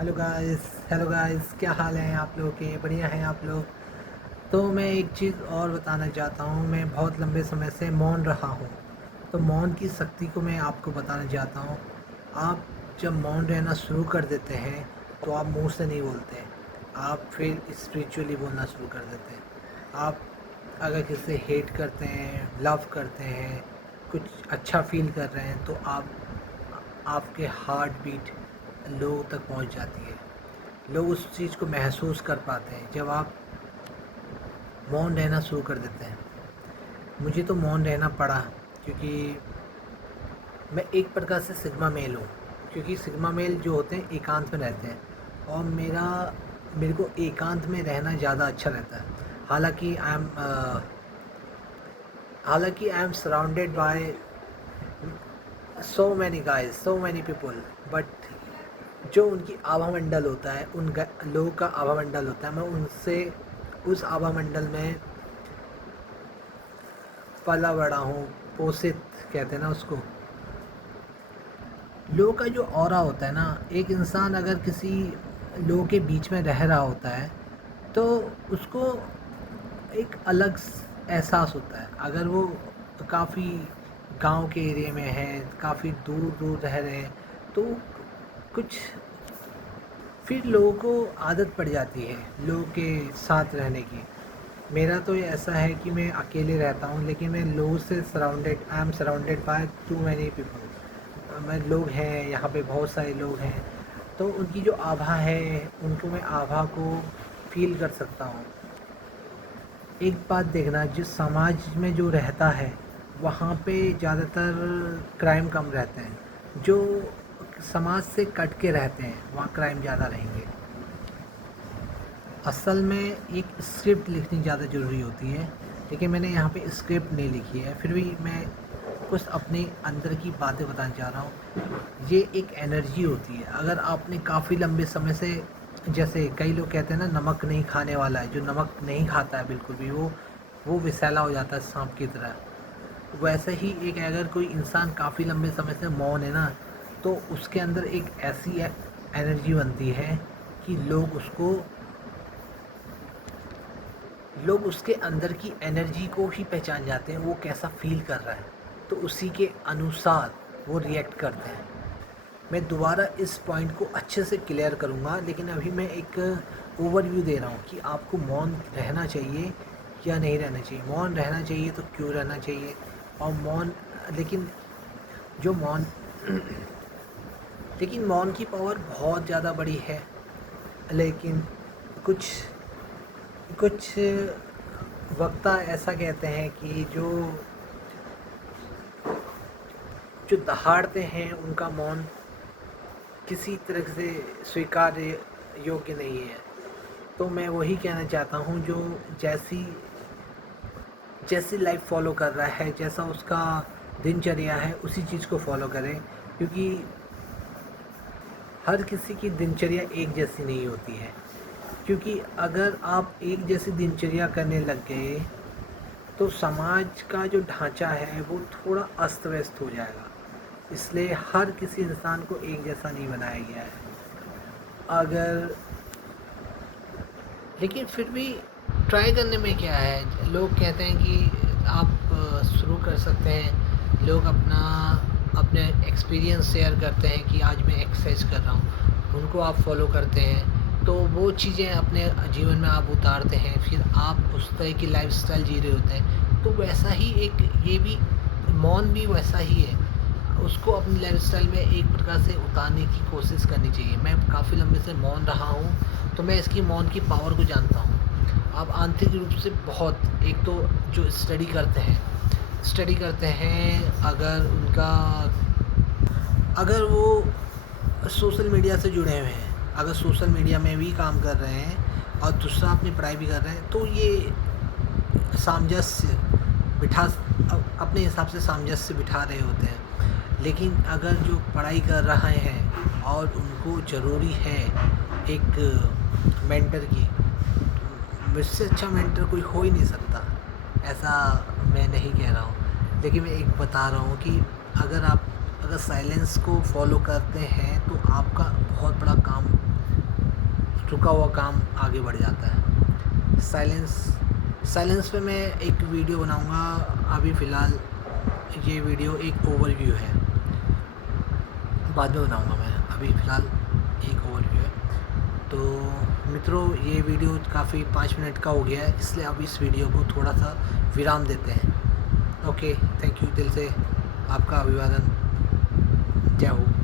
Hello guys, क्या हाल है आप लोगों के? बढ़िया हैं आप लोग? तो मैं एक चीज़ और बताना चाहता हूँ। मैं बहुत लंबे समय से मौन रहा हूँ, तो मौन की शक्ति को मैं आपको बताना चाहता हूँ। आप जब मौन रहना शुरू कर देते हैं तो आप मुंह से नहीं बोलते, आप फिर स्पिरिचुअली बोलना शुरू कर देते हैं। आप अगर किसी से हेट करते हैं, लव करते हैं, कुछ अच्छा फील कर रहे हैं, तो आपके हार्ट बीट लोगों तक पहुंच जाती है। लोग उस चीज़ को महसूस कर पाते हैं जब आप मौन रहना शुरू कर देते हैं। मुझे तो मौन रहना पड़ा, क्योंकि मैं एक प्रकार से सिग्मा मेल हूँ। क्योंकि सिग्मा मेल जो होते हैं एकांत में रहते हैं, और मेरे को एकांत में रहना ज़्यादा अच्छा रहता है। हालांकि I am surrounded by so many guys, so many people, but जो उनकी आभा मंडल होता है, लोगों का आभा मंडल होता है, मैं उनसे उस आभा मंडल में पला बड़ा हूँ, पोषित कहते हैं ना उसको। लोगों का जो ऑरा होता है ना, एक इंसान अगर किसी लोगों के बीच में रह रहा होता है तो उसको एक अलग एहसास होता है। अगर वो काफ़ी गांव के एरिया में है, काफ़ी दूर दूर रह रहे हैं, तो कुछ फिर लोगों को आदत पड़ जाती है लोगों के साथ रहने की। मेरा तो ये ऐसा है कि मैं अकेले रहता हूँ, लेकिन मैं लोगों से surrounded I am surrounded by two many people. मैं लोग हैं यहाँ पे, बहुत सारे लोग हैं, तो उनकी जो आभा है, उनको मैं आभा को फील कर सकता हूँ। एक बात देखना, जिस समाज में जो रहता है वहाँ पे ज़्यादातर क्राइम कम रहते हैं। जो समाज से कट के रहते हैं वहाँ क्राइम ज़्यादा रहेंगे। असल में एक स्क्रिप्ट लिखनी ज़्यादा ज़रूरी होती है, लेकिन मैंने यहाँ पे स्क्रिप्ट नहीं लिखी है। फिर भी मैं कुछ अपने अंदर की बातें बताना चाह रहा हूँ। ये एक एनर्जी होती है। अगर आपने काफ़ी लंबे समय से, जैसे कई लोग कहते हैं ना, नमक नहीं खाने वाला है, जो नमक नहीं खाता है बिल्कुल भी, वो विषैला हो जाता है सांप की तरह। वैसे ही एक अगर कोई इंसान काफ़ी लंबे समय से मौन है ना, तो उसके अंदर एक ऐसी एनर्जी बनती है कि लोग उसके अंदर की एनर्जी को ही पहचान जाते हैं, वो कैसा फील कर रहा है, तो उसी के अनुसार वो रिएक्ट करते हैं। मैं दोबारा इस पॉइंट को अच्छे से क्लियर करूँगा, लेकिन अभी मैं एक ओवरव्यू दे रहा हूँ कि आपको मौन रहना चाहिए या नहीं रहना चाहिए। मौन रहना चाहिए तो क्यों रहना चाहिए, और लेकिन जो मौन लेकिन मौन की पावर बहुत ज़्यादा बड़ी है। लेकिन कुछ कुछ वक्ता ऐसा कहते हैं कि जो जो दहाड़ते हैं उनका मौन किसी तरह से स्वीकार्य योग्य नहीं है। तो मैं वही कहना चाहता हूँ, जो जैसी जैसी लाइफ फॉलो कर रहा है, जैसा उसका दिनचर्या है, उसी चीज़ को फॉलो करें। क्योंकि हर किसी की दिनचर्या एक जैसी नहीं होती है। क्योंकि अगर आप एक जैसी दिनचर्या करने लग गए तो समाज का जो ढांचा है वो थोड़ा अस्त व्यस्त हो जाएगा। इसलिए हर किसी इंसान को एक जैसा नहीं बनाया गया है। अगर लेकिन फिर भी ट्राई करने में क्या है। लोग कहते हैं कि आप शुरू कर सकते हैं। लोग अपने एक्सपीरियंस शेयर करते हैं कि आज मैं एक्सरसाइज कर रहा हूँ, उनको आप फॉलो करते हैं, तो वो चीज़ें अपने जीवन में आप उतारते हैं, फिर आप उस तरह की लाइफस्टाइल जी रहे होते हैं। तो वैसा ही एक ये भी मौन भी वैसा ही है, उसको अपनी लाइफस्टाइल में एक प्रकार से उतारने की कोशिश करनी चाहिए। मैं काफ़ी लंबे से मौन रहा हूँ, तो मैं इसकी मौन की पावर को जानता हूँ। आप आंतरिक रूप से बहुत, एक तो जो स्टडी करते हैं, अगर वो सोशल मीडिया से जुड़े हुए हैं, अगर सोशल मीडिया में भी काम कर रहे हैं और दूसरा अपनी पढ़ाई भी कर रहे हैं, तो ये सामंजस्य बिठा अपने हिसाब से सामंजस्य बिठा रहे होते हैं। लेकिन अगर जो पढ़ाई कर रहे हैं और उनको ज़रूरी है एक मेंटर की, मुझसे अच्छा मेंटर कोई हो ही नहीं सकता, ऐसा मैं नहीं कह रहा हूँ। लेकिन मैं एक बता रहा हूँ कि अगर साइलेंस को फॉलो करते हैं तो आपका बहुत बड़ा काम रुका हुआ काम आगे बढ़ जाता है। साइलेंस पे मैं एक वीडियो बनाऊंगा। अभी फ़िलहाल ये वीडियो एक ओवरव्यू है, बाद में बनाऊंगा मैं, अभी फ़िलहाल एक ओवरव्यू है। तो मित्रों, ये वीडियो काफ़ी 5 मिनट का हो गया है, इसलिए अब इस वीडियो को थोड़ा सा विराम देते हैं। ओके, थैंक यू, दिल से आपका अभिवादन। जय हो।